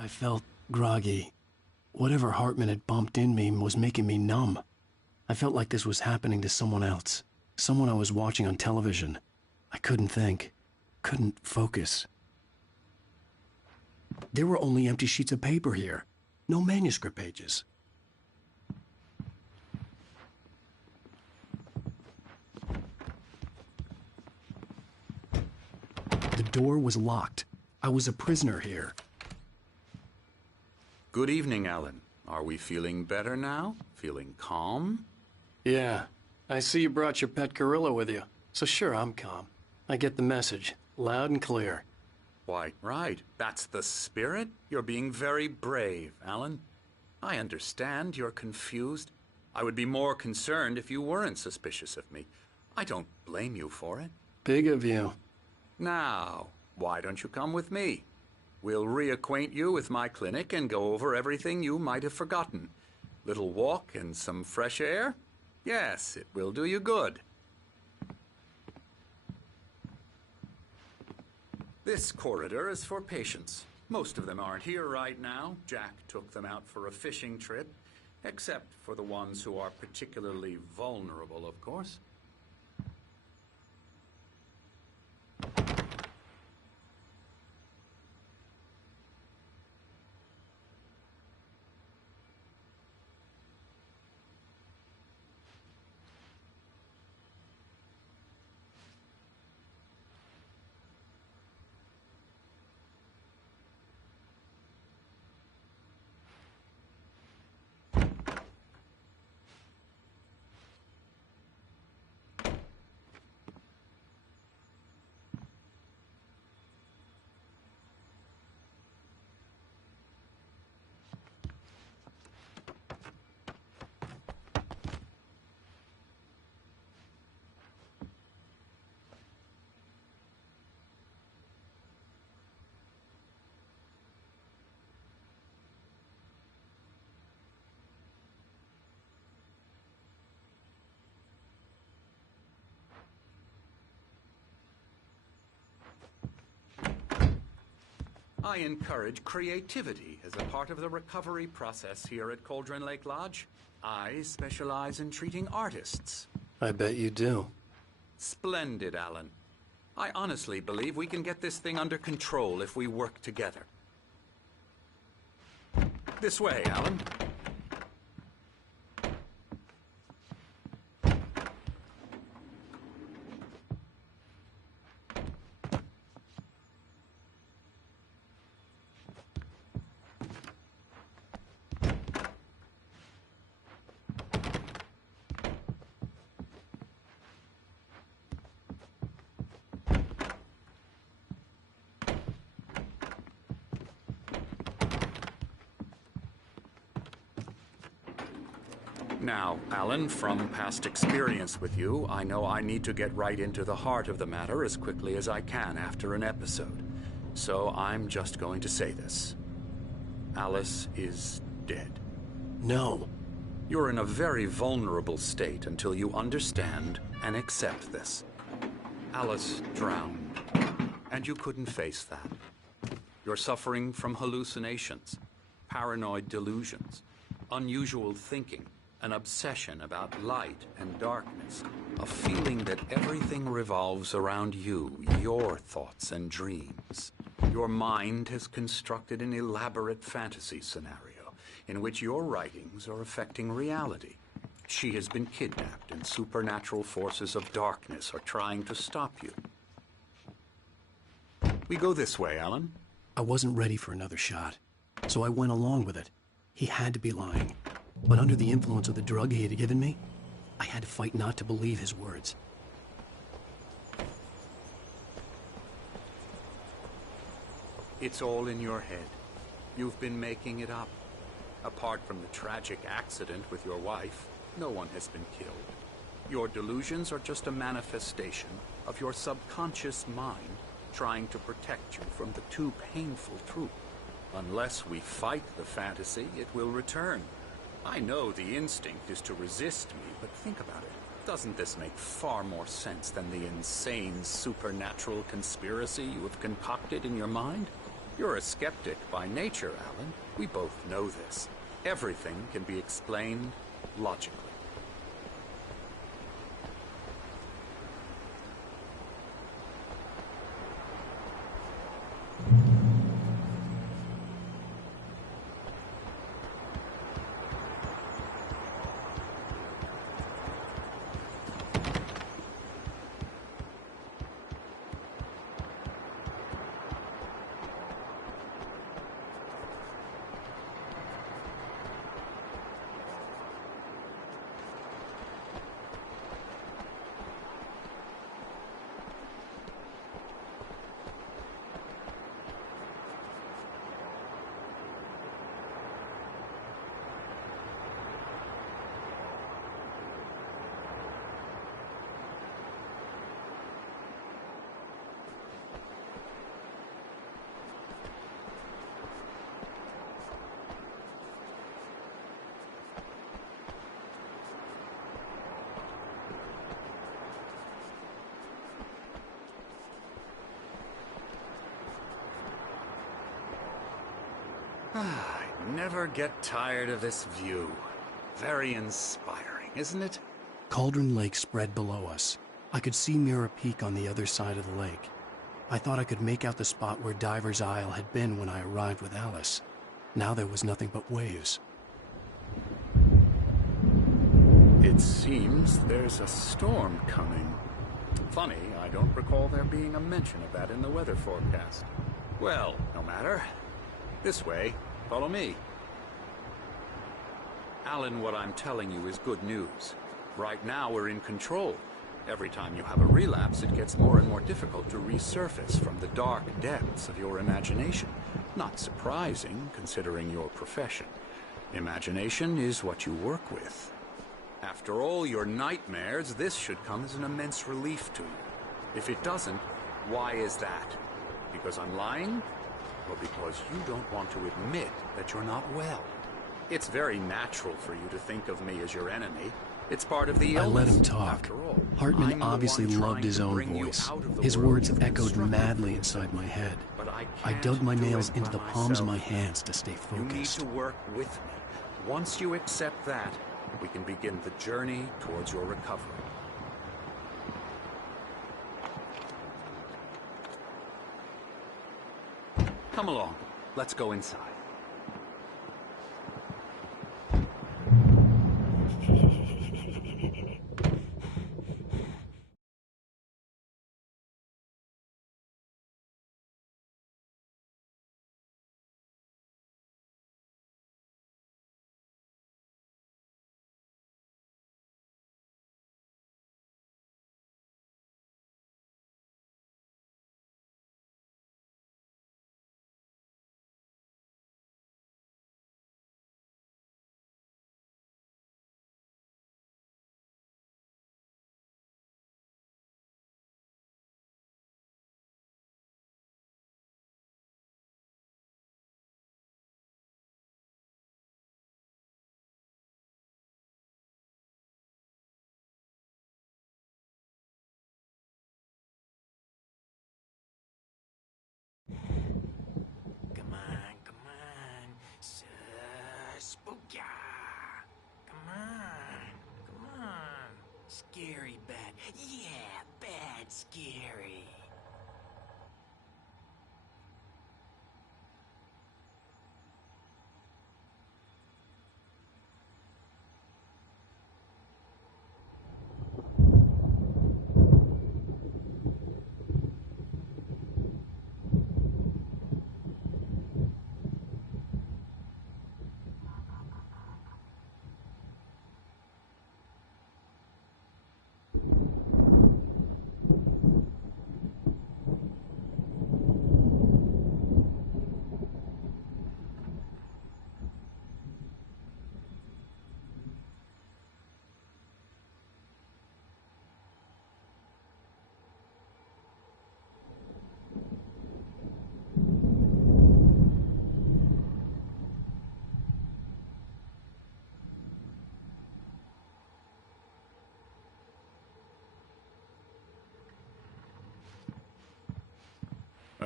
I felt groggy. Whatever Hartman had bumped in me was making me numb. I felt like this was happening to someone else. Someone I was watching on television. I couldn't think. Couldn't focus. There were only empty sheets of paper here. No manuscript pages. The door was locked. I was a prisoner here. Good evening, Alan. Are we feeling better now? Feeling calm? Yeah. I see you brought your pet gorilla with you. So sure, I'm calm. I get the message. Loud and clear. Why, right. That's the spirit. You're being very brave, Alan. I understand you're confused. I would be more concerned if you weren't suspicious of me. I don't blame you for it. Big of you. Now, why don't you come with me? We'll reacquaint you with my clinic and go over everything you might have forgotten. Little walk and some fresh air? Yes, it will do you good. This corridor is for patients. Most of them aren't here right now. Jack took them out for a fishing trip, except for the ones who are particularly vulnerable, of course. I encourage creativity as a part of the recovery process here at Cauldron Lake Lodge. I specialize in treating artists. I bet you do. Splendid, Alan. I honestly believe we can get this thing under control if we work together. This way, Alan. Now, Alan, from past experience with you, I know I need to get right into the heart of the matter as quickly as I can after an episode. So I'm just going to say this. Alice is dead. No. You're in a very vulnerable state until you understand and accept this. Alice drowned, and you couldn't face that. You're suffering from hallucinations, paranoid delusions, unusual thinking, an obsession about light and darkness, a feeling that everything revolves around you, your thoughts and dreams. Your mind has constructed an elaborate fantasy scenario in which your writings are affecting reality. She has been kidnapped and supernatural forces of darkness are trying to stop you. We go this way, Alan. I wasn't ready for another shot, so I went along with it. He had to be lying. But under the influence of the drug he had given me, I had to fight not to believe his words. It's all in your head. You've been making it up. Apart from the tragic accident with your wife, no one has been killed. Your delusions are just a manifestation of your subconscious mind trying to protect you from the too painful truth. Unless we fight the fantasy, it will return. I know the instinct is to resist me, but think about it. Doesn't this make far more sense than the insane supernatural conspiracy you have concocted in your mind? You're a skeptic by nature, Alan. We both know this. Everything can be explained logically. I never get tired of this view. Very inspiring, isn't it? Cauldron Lake spread below us. I could see Mirror Peak on the other side of the lake. I thought I could make out the spot where Diver's Isle had been when I arrived with Alice. Now there was nothing but waves. It seems there's a storm coming. Funny, I don't recall there being a mention of that in the weather forecast. Well, no matter. This way. Follow me. Alan, what I'm telling you is good news. Right now we're in control. Every time you have a relapse, it gets more and more difficult to resurface from the dark depths of your imagination. Not surprising, considering your profession. Imagination is what you work with. After all your nightmares, this should come as an immense relief to you. If it doesn't, why is that? Because I'm lying? Or because you don't want to admit that you're not well? It's very natural for you to think of me as your enemy. It's part of the illness. I let him talk. After all, Hartman I'm the obviously one loved trying his to own bring you voice. out of the His world words you've echoed constructed madly for inside yourself. my head. But I I can't dug my do nails it into by the palms of myself. my hands to stay You need focused. to work with me. Once you accept that, we can begin the journey towards your recovery. Come along. Let's go inside.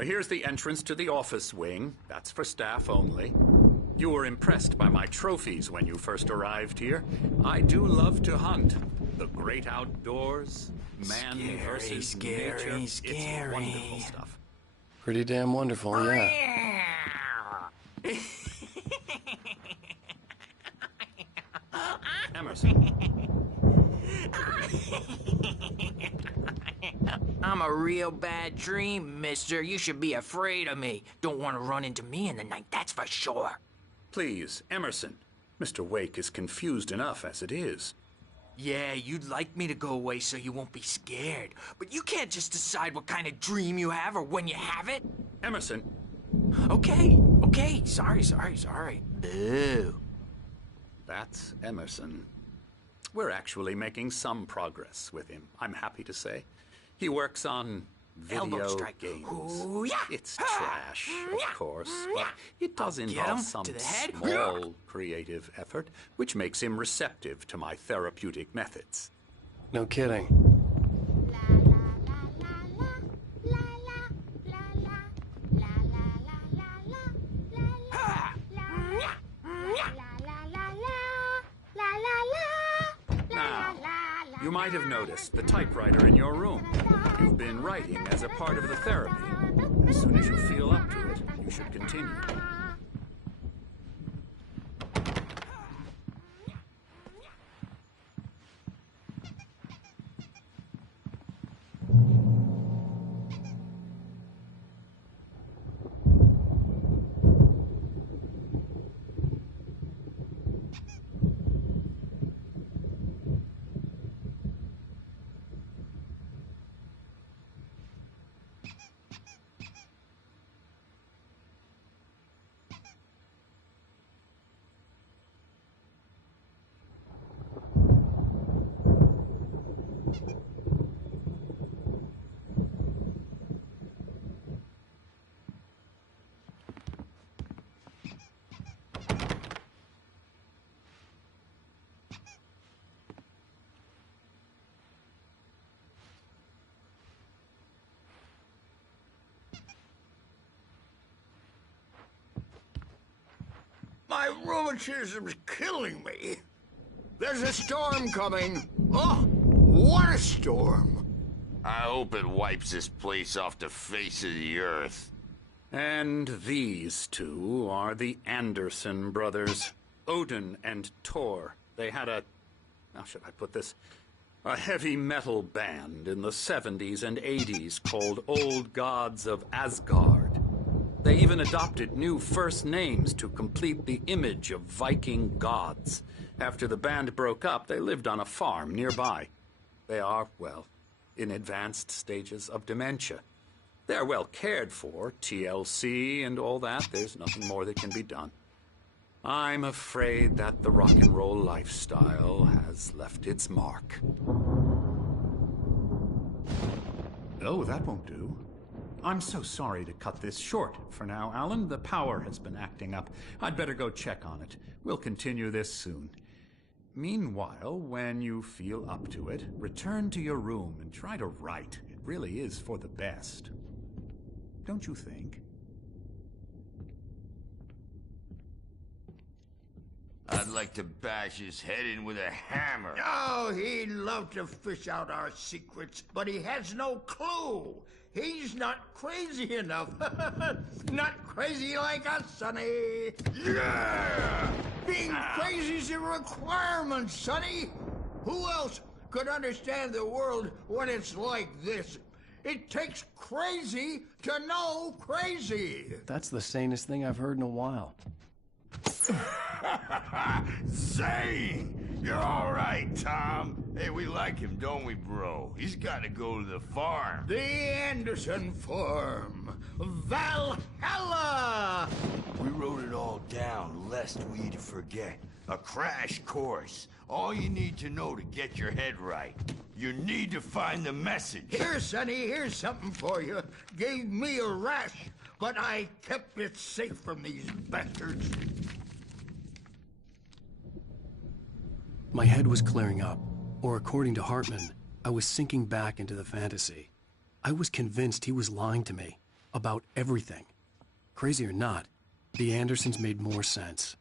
Here's the entrance to the office wing. That's for staff only. You were impressed by my trophies when you first arrived here. I do love to hunt. The great outdoors, man versus nature. It's wonderful stuff. Pretty damn wonderful, yeah. Emerson. I'm a real bad dream, mister. You should be afraid of me. Don't want to run into me in the night, that's for sure. Please, Emerson. Mr. Wake is confused enough as it is. Yeah, you'd like me to go away so you won't be scared. But you can't just decide what kind of dream you have or when you have it. Emerson. Okay. Sorry. Boo. That's Emerson. We're actually making some progress with him, I'm happy to say. He works on video games. Ooh, yeah. It's trash, of course, but it does involve some small creative effort, which makes him receptive to my therapeutic methods. No kidding. Now, you might have noticed the typewriter in your room. You've been writing as a part of the therapy. As soon as you feel up to it, you should continue. My rheumatism's killing me. There's a storm coming. Oh, what a storm. I hope it wipes this place off the face of the earth. And these two are the Anderson brothers, Odin and Thor. They had how should I put this? A heavy metal band in the 70s and 80s called Old Gods of Asgard. They even adopted new first names to complete the image of Viking gods. After the band broke up, they lived on a farm nearby. They are, well, in advanced stages of dementia. They're well cared for, TLC and all that. There's nothing more that can be done. I'm afraid that the rock and roll lifestyle has left its mark. Oh, that won't do. I'm so sorry to cut this short for now, Alan. The power has been acting up. I'd better go check on it. We'll continue this soon. Meanwhile, when you feel up to it, return to your room and try to write. It really is for the best. Don't you think? I'd like to bash his head in with a hammer. Oh, he'd love to fish out our secrets, but he has no clue. He's not crazy enough. Not crazy like us, Sonny. Yeah! Being crazy's a requirement, Sonny. Who else could understand the world when it's like this? It takes crazy to know crazy. That's the sanest thing I've heard in a while. Zane! You're all right, Tom. Hey, we like him, don't we, bro? He's got to go to the farm. The Anderson Farm. Valhalla! We wrote it all down, lest we'd forget. A crash course. All you need to know to get your head right. You need to find the message. Here, Sonny, here's something for you. Gave me a rash, but I kept it safe from these bastards. My head was clearing up, or according to Hartman, I was sinking back into the fantasy. I was convinced he was lying to me. about everything. Crazy or not, the Andersons made more sense.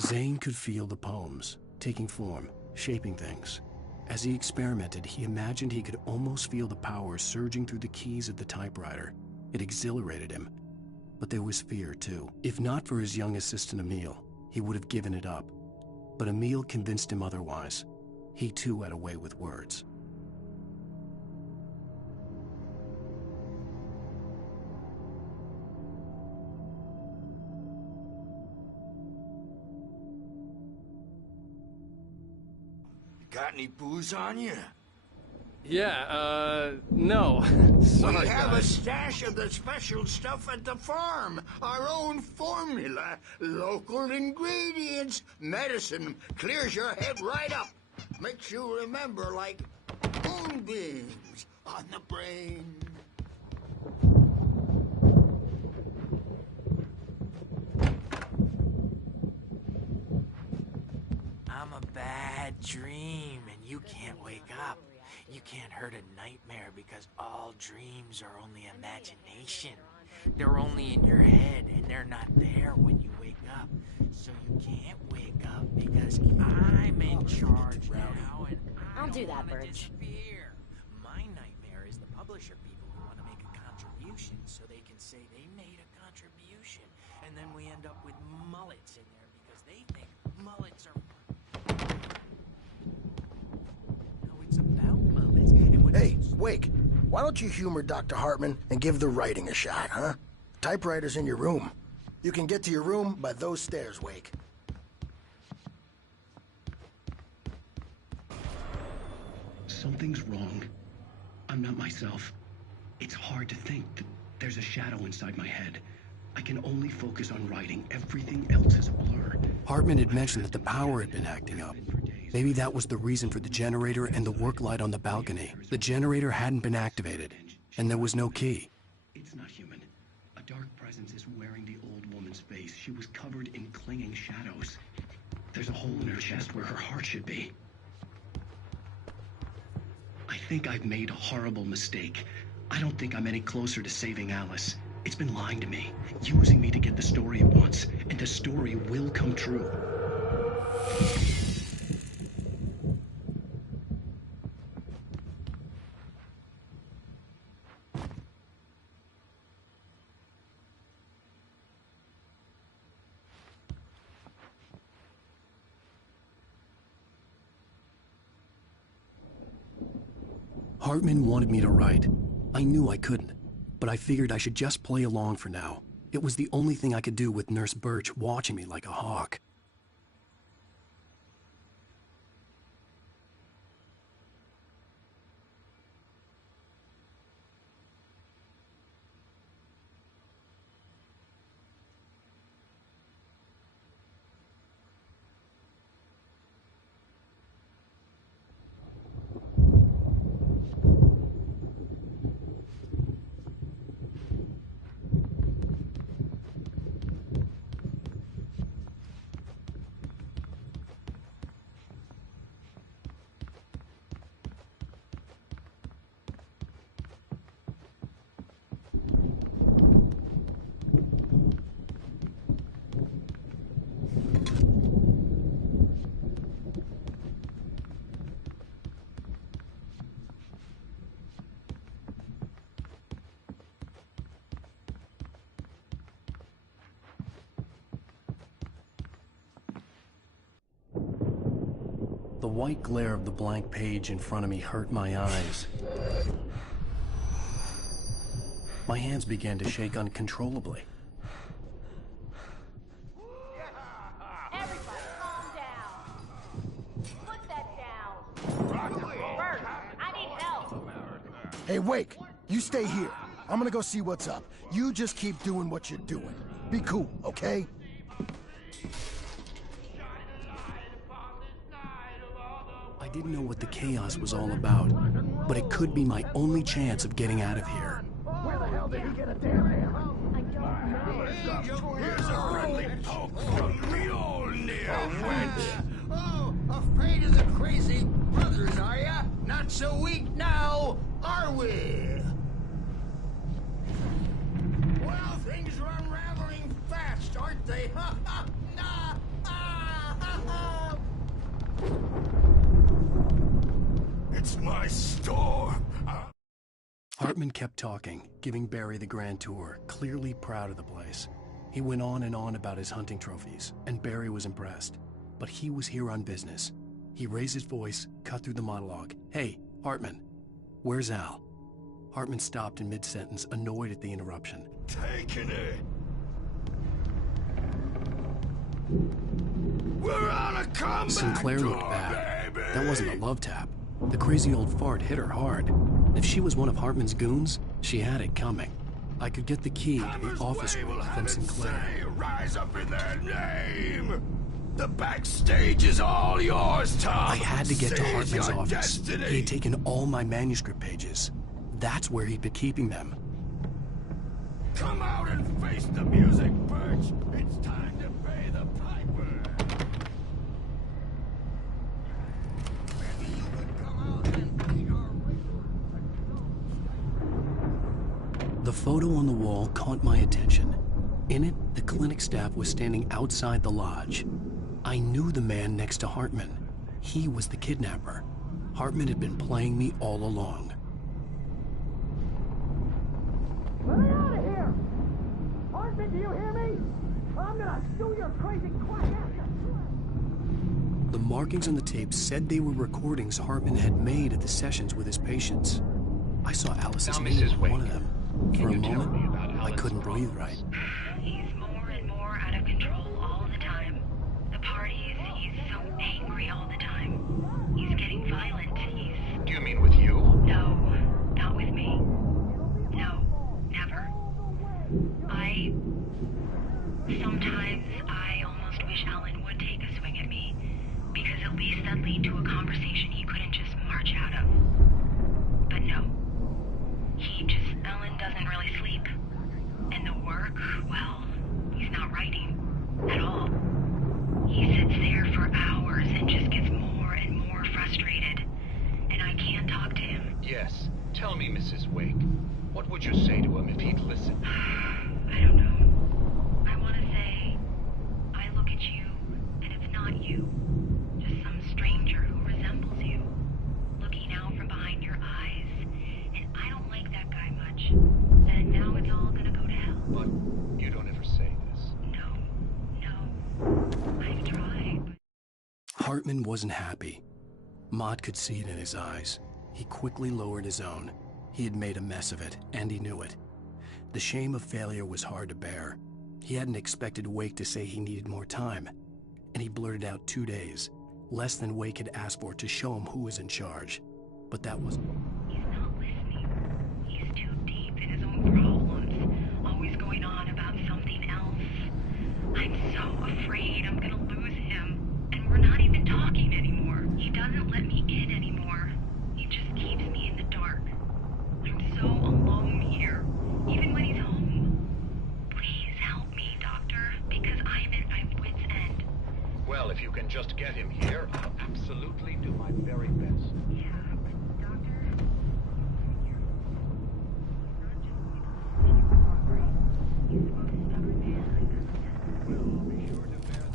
Zane could feel the poems, taking form, shaping things. As he experimented, he imagined he could almost feel the power surging through the keys of the typewriter. It exhilarated him. But there was fear, too. If not for his young assistant Emil, he would have given it up. But Emil convinced him otherwise. He too had a way with words. Got any booze on you? Yeah, no. Sorry, We have a guys. stash of the special stuff at the farm. Our own formula. Local ingredients. Medicine. Clears your head right up. Makes you remember like moonbeams on the brain. I'm a bad dream, and you can't wake up. You can't hurt a nightmare because all dreams are only imagination. They're only in your head, and they're not there when you wake up. So you can't wake up because I'm in charge now, and I'll do that, wanna Birch. disappear. My nightmare is the publisher people who want to make a contribution so they can say they made a contribution, and then we end up with mullets in there because they think mullets are fun. No, it's about mullets. And when Hey, Wake, why don't you humor Dr. Hartman and give the writing a shot, huh? Typewriter's in your room. You can get to your room by those stairs, Wake. Something's wrong. I'm not myself. It's hard to think that there's a shadow inside my head. I can only focus on writing. Everything else is a blur. Hartman had mentioned that the power had been acting up. Maybe that was the reason for the generator and the work light on the balcony. The generator hadn't been activated, and there was no key. It's not human. A dark presence is wearing the old woman's face. She was covered in clinging shadows. There's a hole in her chest where her heart should be. I think I've made a horrible mistake. I don't think I'm any closer to saving Alice. It's been lying to me, using me to get the story it wants, and the story will come true. Hartman wanted me to write. I knew I couldn't, but I figured I should just play along for now. It was the only thing I could do with Nurse Birch watching me like a hawk. The white glare of the blank page in front of me hurt my eyes. My hands began to shake uncontrollably. Everybody, calm down. Put that down. Bert, I need help. Hey, Wake, you stay here. I'm gonna go see what's up. You just keep doing what you're doing. Be cool, okay? I didn't know what the chaos was all about, but it could be my only chance of getting out of here. Where the hell did he get a damn ammo? I don't know. Here's a friendly poke from Mjolnir, wench. Oh, afraid of the crazy brothers, are ya? Not so weak now, are we? Well, things are unraveling fast, aren't they? It's my store. Hartman kept talking, giving Barry the grand tour, clearly proud of the place. He went on and on about his hunting trophies, and Barry was impressed. But he was here on business. He raised his voice, cut through the monologue. "Hey, Hartman, where's Al?" Hartman stopped in mid-sentence, annoyed at the interruption. Taking it. We're on a comeback Sinclair looked tour, bad. baby. That wasn't a love tap. The crazy old fart hit her hard. If she was one of Hartman's goons, she had it coming. I could get the key to the Hammer's office Way will room have from it Sinclair. say, rise up in their name. The backstage is all yours, Tom. I had to get to Seize Hartman's your office. destiny. He had taken all my manuscript pages. That's where he'd been keeping them. Come out and face the music, Birch. It's time to pay the piper. Maybe you could come out and be our regular. The photo on the wall caught my attention. In it, the clinic staff was standing outside the lodge. I knew the man next to Hartman. He was the kidnapper. Hartman had been playing me all along. Let me out of here! Hartman, do you hear me? I'm gonna sue your crazy quack ass! The markings on the tape said they were recordings Hartman had made at the sessions with his patients. I saw Alice's Now, name Mrs. on Wake, one of them. can For a you tell moment, me about I Alan's couldn't breathe problems? right. He's more and more out of control all the time. The parties, he's so angry all the time. He's getting violent. Do you mean with you? No, not with me. No, never. Sometimes I almost wish Alan would take a swing at me, because at least that'd lead to a conversation he couldn't just march out of. But no. Alan doesn't really sleep. And the work, well, he's not writing at all. He sits there for hours and just gets more and more frustrated. And I can't talk to him. Yes. Tell me, Mrs. Wake. What would you say to him if he'd listen? I don't know. I want to say, I look at you, and it's not you. Just some stranger who resembles you. Looking out from behind your eyes. And I don't like that guy much. And now it's all gonna go to hell. But you don't ever say this. No. I've tried, but... Hartman wasn't happy. Mott could see it in his eyes. He quickly lowered his own. He had made a mess of it, and he knew it. The shame of failure was hard to bear. He hadn't expected Wake to say he needed more time, and he blurted out 2 days, less than Wake had asked for to show him who was in charge. But that wasn't... He's not listening. He's too deep in his own problems, always going on about something else. I'm so afraid I'm gonna lose him, and we're not even talking anymore. He doesn't let me in anymore. He just keeps me in the dark. I'm so alone here, even when he's home. Please help me, Doctor, because I'm at my wit's end. Well, if you can just get him here, I'll absolutely do my very best. Yeah, but Doctor, you're not just he's the most stubborn man I've ever met. Well, I'll be sure to bear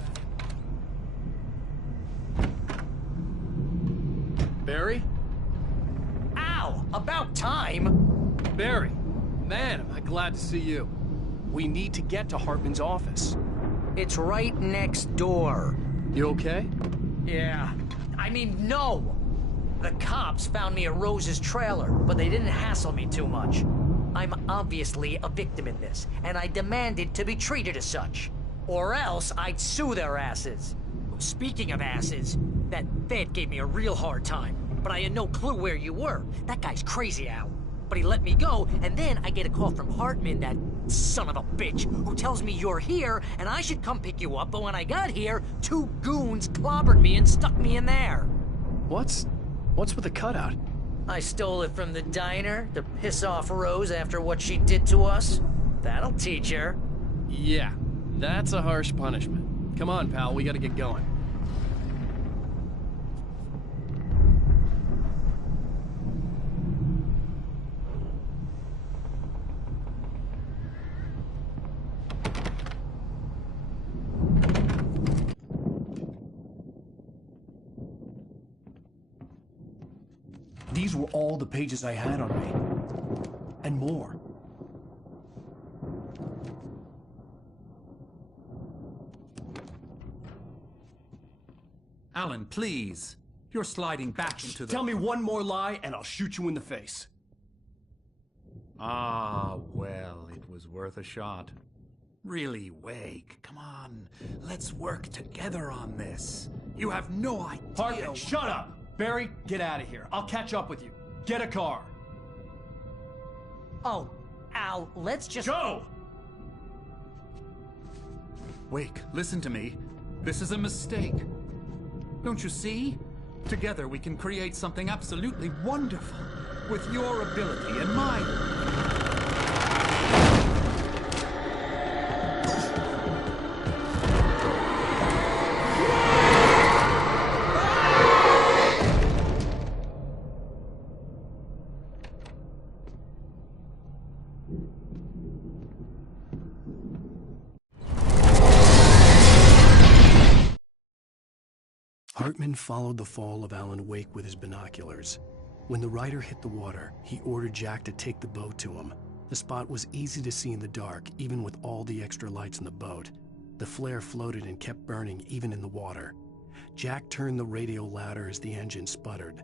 that. Barry? Ow! About time! Barry! Man, am I glad to see you. We need to get to Hartman's office. It's right next door. You okay? Yeah. I mean, no! The cops found me at Rose's trailer, but they didn't hassle me too much. I'm obviously a victim in this, and I demanded to be treated as such. Or else I'd sue their asses. Speaking of asses, that Fed gave me a real hard time, but I had no clue where you were. That guy's crazy, Al. But he let me go, and then I get a call from Hartman, that son of a bitch, who tells me you're here, and I should come pick you up, but when I got here, 2 goons clobbered me and stuck me in there. What's with the cutout? I stole it from the diner to piss off Rose after what she did to us. That'll teach her. Yeah, that's a harsh punishment. Come on, pal, we gotta get going. These were all the pages I had on me. And more. Alan, please. You're sliding back into the... Tell me one more lie and I'll shoot you in the face. Ah, well, it was worth a shot. Really, Wake, come on. Let's work together on this. You have no idea... Hartman, shut up! Barry, get out of here. I'll catch up with you. Get a car. Oh, Al, let's just... Go! Wake, listen to me. This is a mistake. Don't you see? Together we can create something absolutely wonderful. With your ability and mine. Hartman followed the fall of Alan Wake with his binoculars. When the rider hit the water, he ordered Jack to take the boat to him. The spot was easy to see in the dark, even with all the extra lights in the boat. The flare floated and kept burning even in the water. Jack turned the radio louder as the engine sputtered.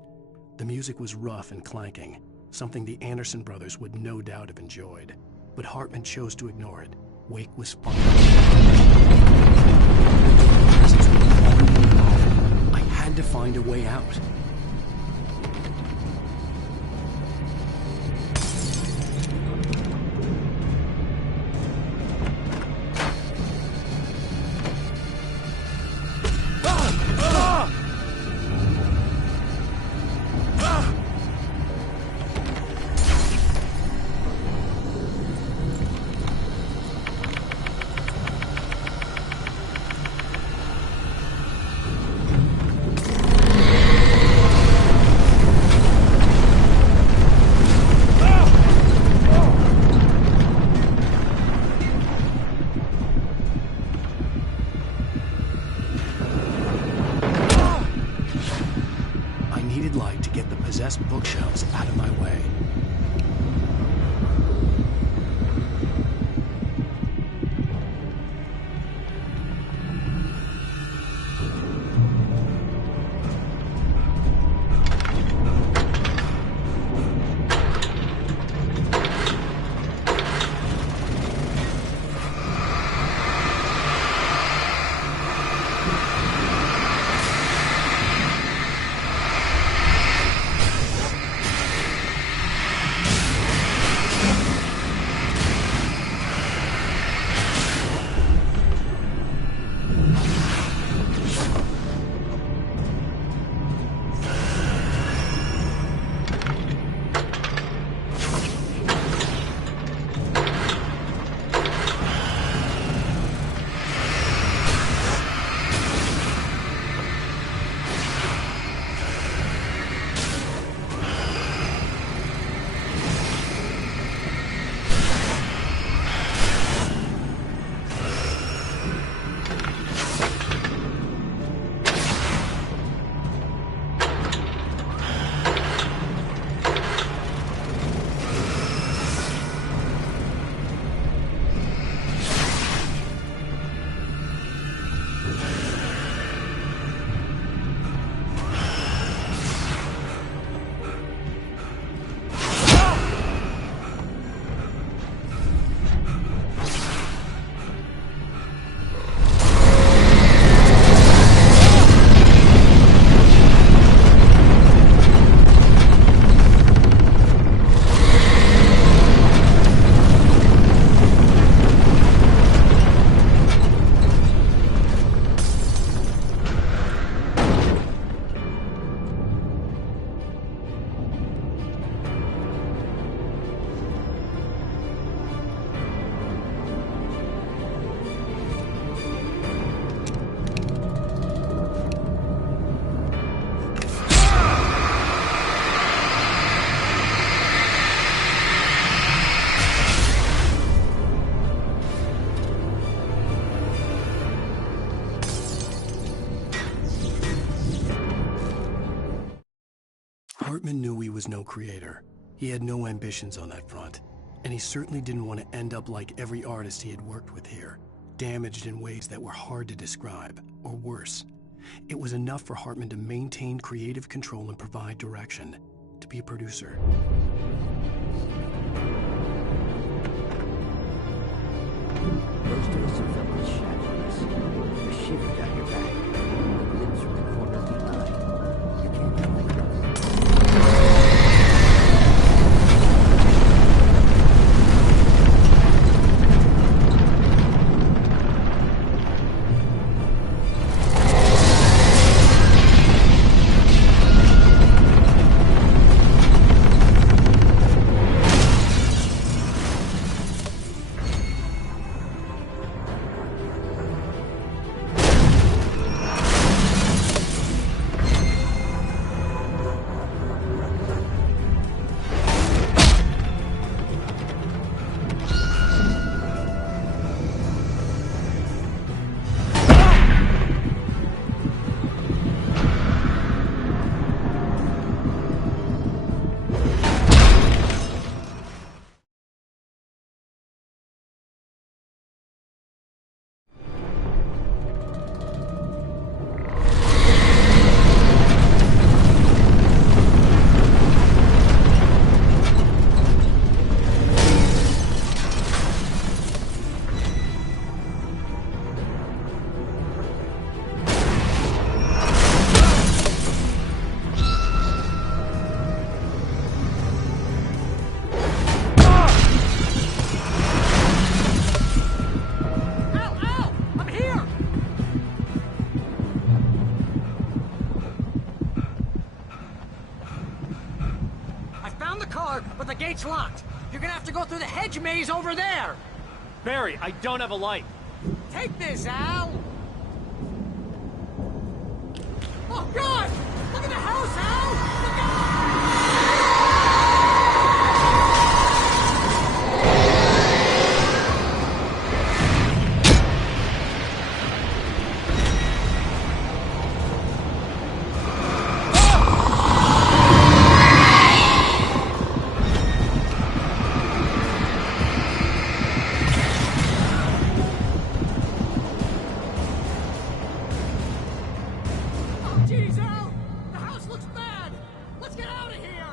The music was rough and clanking, something the Anderson brothers would no doubt have enjoyed. But Hartman chose to ignore it. Wake was fine. I had to find a way out. Bookshelves out of my way. Hartman knew he was no creator. He had no ambitions on that front. And he certainly didn't want to end up like every artist he had worked with here, damaged in ways that were hard to describe, or worse. It was enough for Hartman to maintain creative control and provide direction, to be a producer. Most of us have felt this shadow on us. A shiver down your back, a glimpse from the corner of your eye. You can't help but run. But the gate's locked. You're gonna have to go through the hedge maze over there. Barry, I don't have a light. Take this, Al. Oh, God! Look at the house, Al! Look out! Jeez, Al! The house looks bad! Let's get out of here!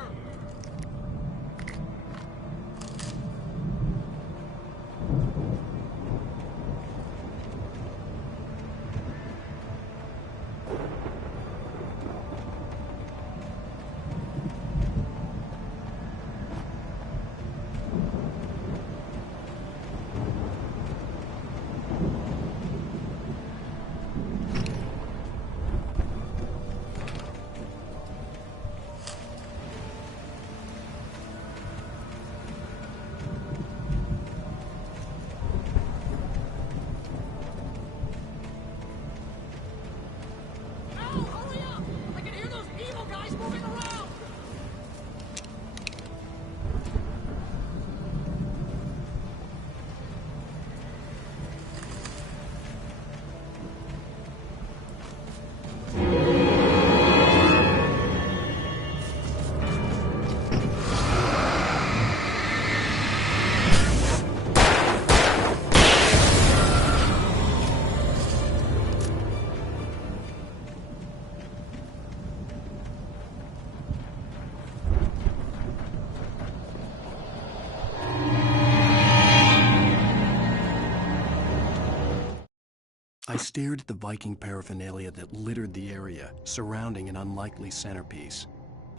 I stared at the Viking paraphernalia that littered the area, surrounding an unlikely centerpiece.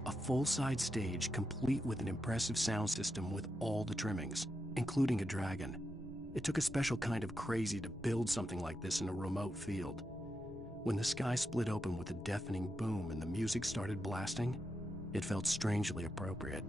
A full-size stage complete with an impressive sound system with all the trimmings, including a dragon. It took a special kind of crazy to build something like this in a remote field. When the sky split open with a deafening boom and the music started blasting, it felt strangely appropriate.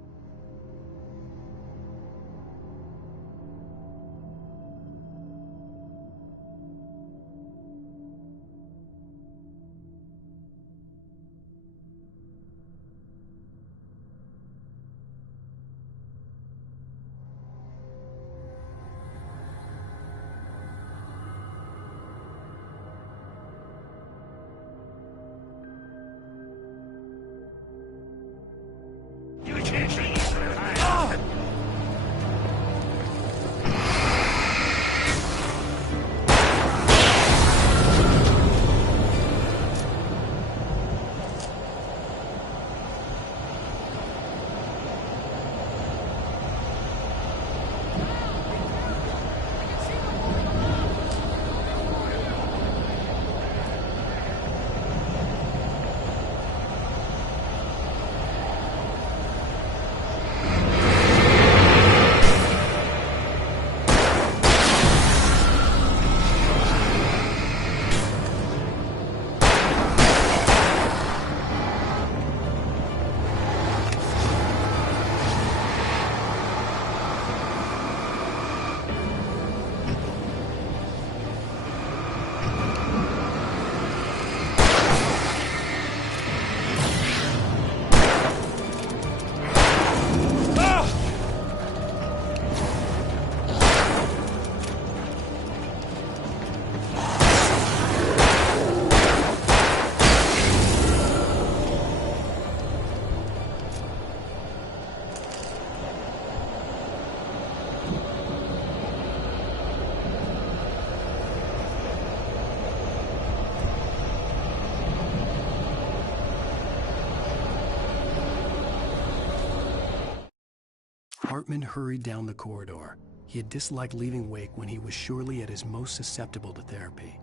Hartman hurried down the corridor. He had disliked leaving Wake when he was surely at his most susceptible to therapy.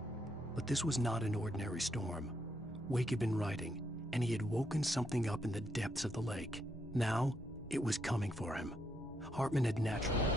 But this was not an ordinary storm. Wake had been writing, and he had woken something up in the depths of the lake. Now, it was coming for him. Hartman had naturally...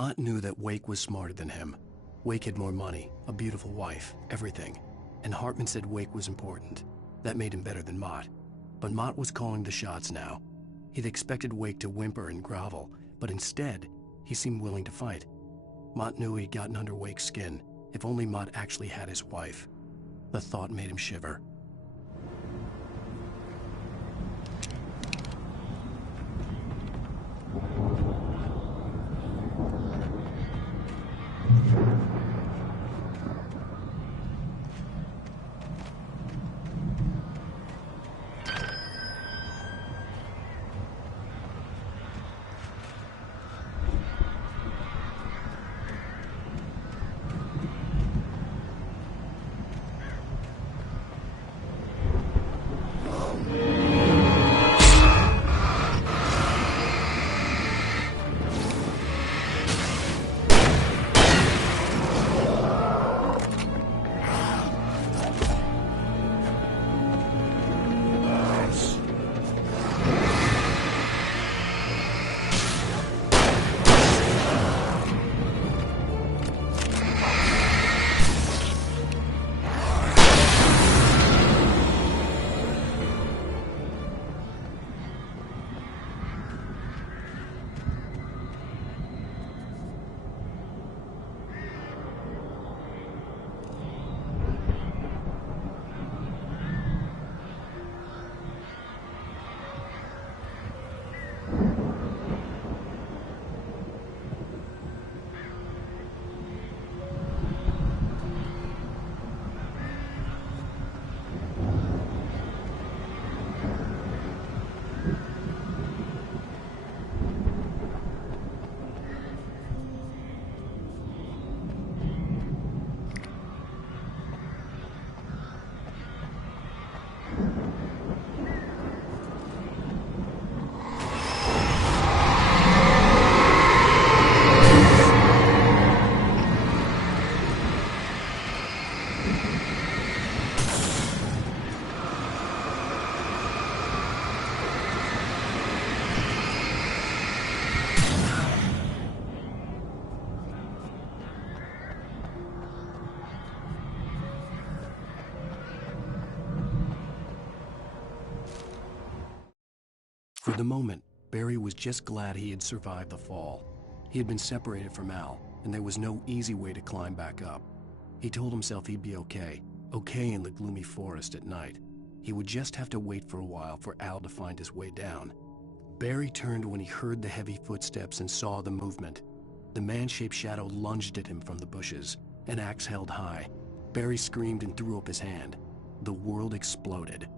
Mott knew that Wake was smarter than him. Wake had more money, a beautiful wife, everything. And Hartman said Wake was important. That made him better than Mott. But Mott was calling the shots now. He'd expected Wake to whimper and grovel, but instead, he seemed willing to fight. Mott knew he'd gotten under Wake's skin. If only Mott actually had his wife. The thought made him shiver. For the moment, Barry was just glad he had survived the fall. He had been separated from Al, and there was no easy way to climb back up. He told himself he'd be okay in the gloomy forest at night. He would just have to wait for a while for Al to find his way down. Barry turned when he heard the heavy footsteps and saw the movement. The man-shaped shadow lunged at him from the bushes, an axe held high. Barry screamed and threw up his hand. The world exploded.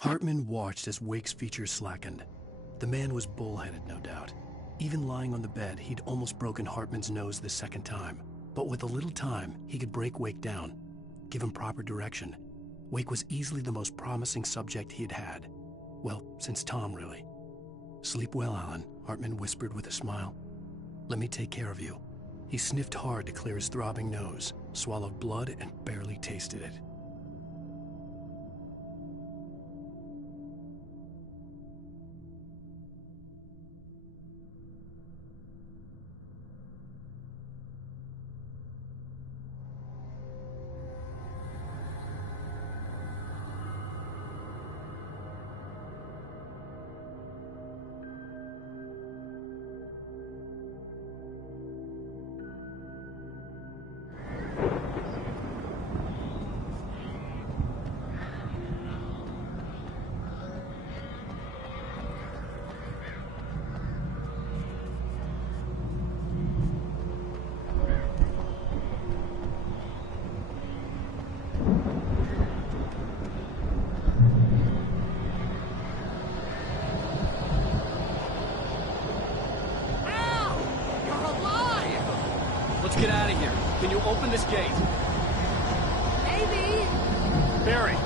Hartman watched as Wake's features slackened. The man was bullheaded, no doubt. Even lying on the bed, he'd almost broken Hartman's nose the second time. But with a little time, he could break Wake down, give him proper direction. Wake was easily the most promising subject he had had. Well, since Tom, really. "Sleep well, Alan," Hartman whispered with a smile. "Let me take care of you." He sniffed hard to clear his throbbing nose, swallowed blood, and barely tasted it. Let's get out of here. Can you open this gate? Maybe. Barry.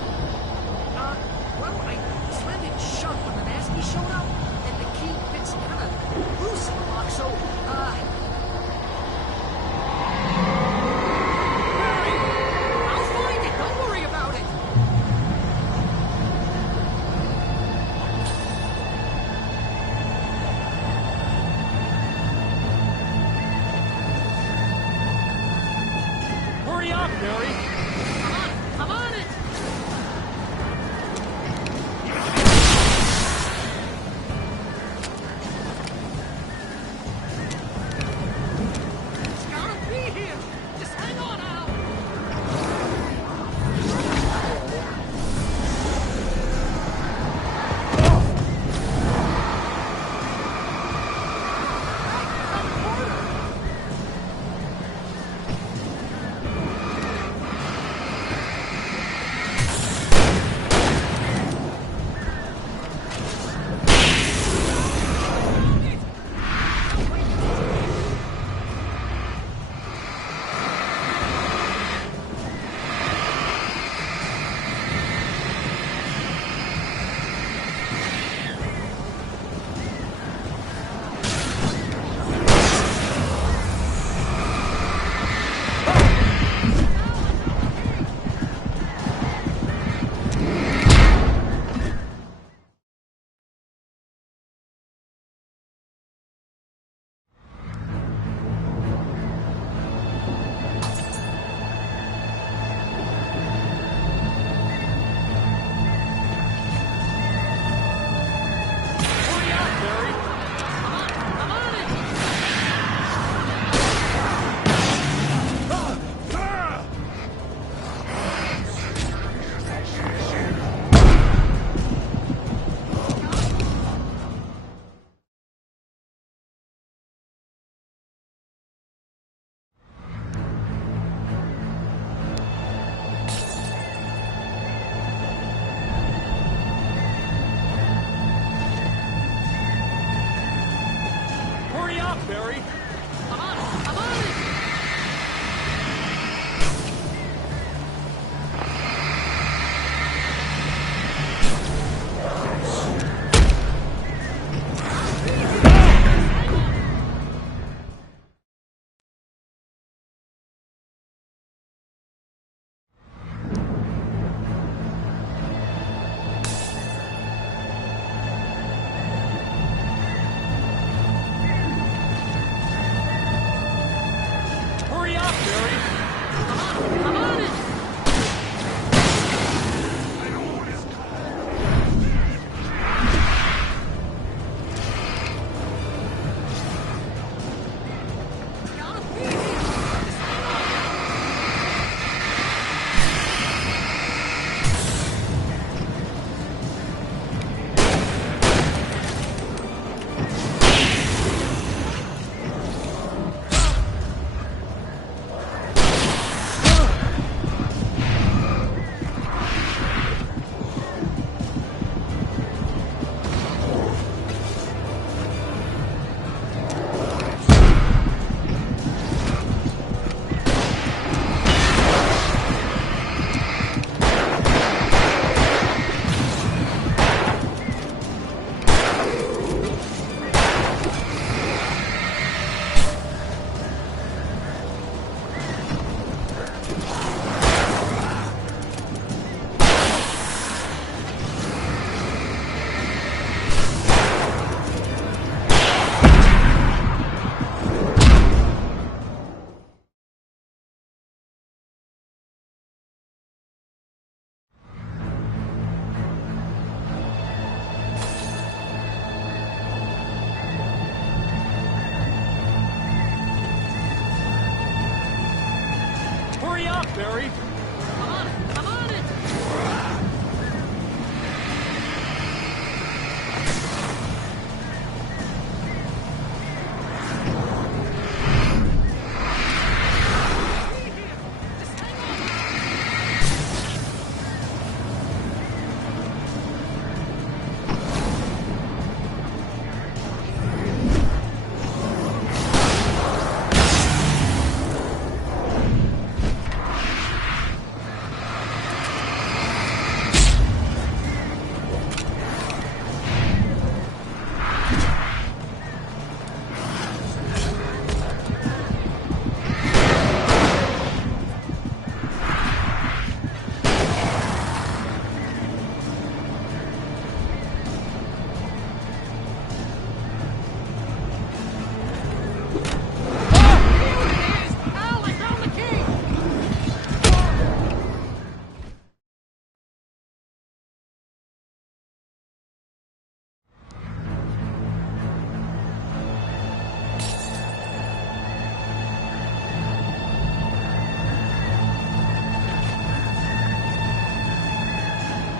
Well, I slammed it shut when the nasty showed up, and the key fits kind of loose in the lock, so, Barry! I'll find it, don't worry about it! Hurry up, Barry! I'm on it! It's gotta be here! Just hang on, Al! Hurry up, Barry! I'm on it! up, Barry! I'm on it! I'm on it!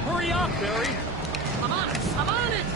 Hurry up, Barry! I'm on it! I'm on it!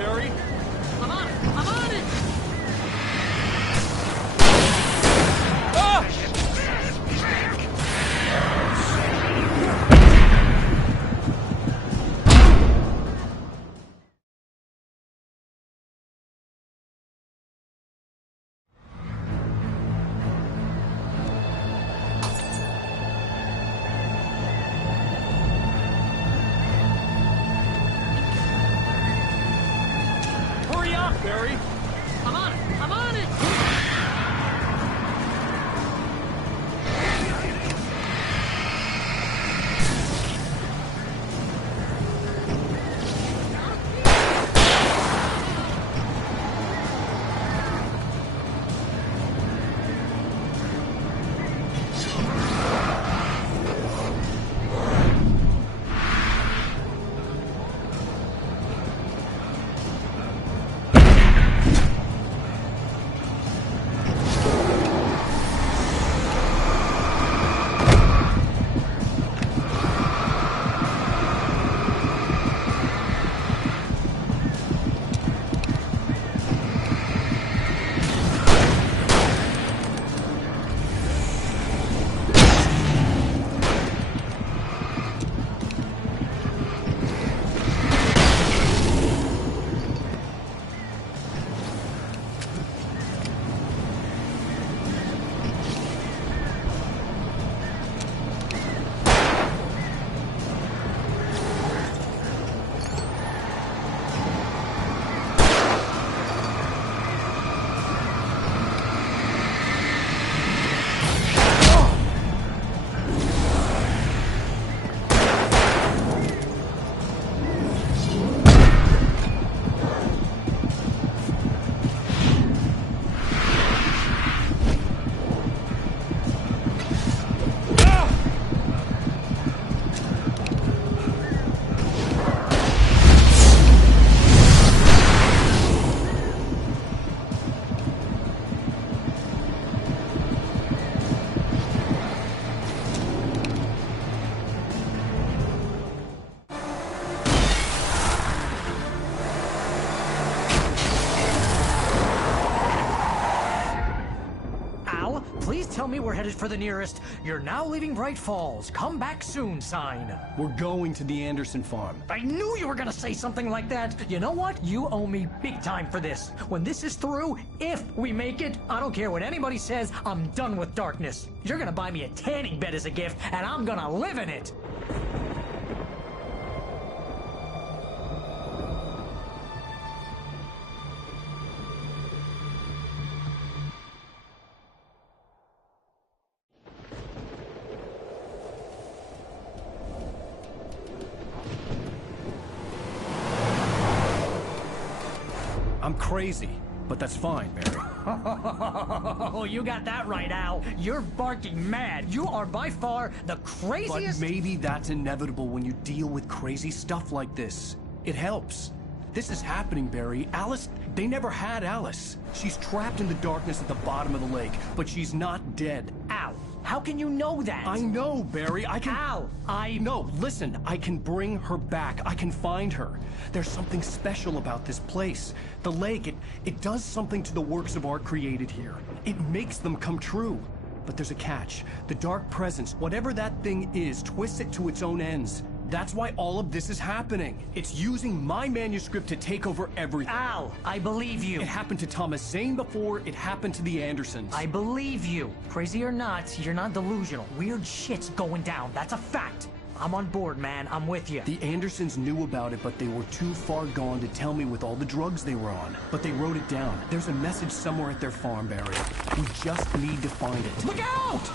Barry! I'm on it! I'm on it! Ah! Hurry up, Barry! I'm on it! I'm on it! Please tell me we're headed for the nearest "You're now leaving Bright Falls. Come back soon" sign. We're going to the Anderson farm. I knew you were gonna say something like that. You know what? You owe me big time for this. When this is through, if we make it, I don't care what anybody says, I'm done with darkness. You're gonna buy me a tanning bed as a gift, and I'm gonna live in it. I'm crazy, but that's fine, Barry. Oh, you got that right, Al. You're barking mad. You are by far the craziest... But maybe that's inevitable when you deal with crazy stuff like this. It helps. This is happening, Barry. Alice, they never had Alice. She's trapped in the darkness at the bottom of the lake, but she's not dead. Al, how can you know that? I know, Barry. I can... Al, No, listen. I can bring her back. I can find her. There's something special about this place. The lake, it does something to the works of art created here. It makes them come true. But there's a catch. The dark presence, whatever that thing is, twists it to its own ends. That's why all of this is happening. It's using my manuscript to take over everything. Al, I believe you. It happened to Thomas Zane before, it happened to the Andersons. I believe you. Crazy or not, you're not delusional. Weird shit's going down. That's a fact. I'm on board, man. I'm with you. The Andersons knew about it, but they were too far gone to tell me with all the drugs they were on. But they wrote it down. There's a message somewhere at their farm, Barry. We just need to find it. Look out!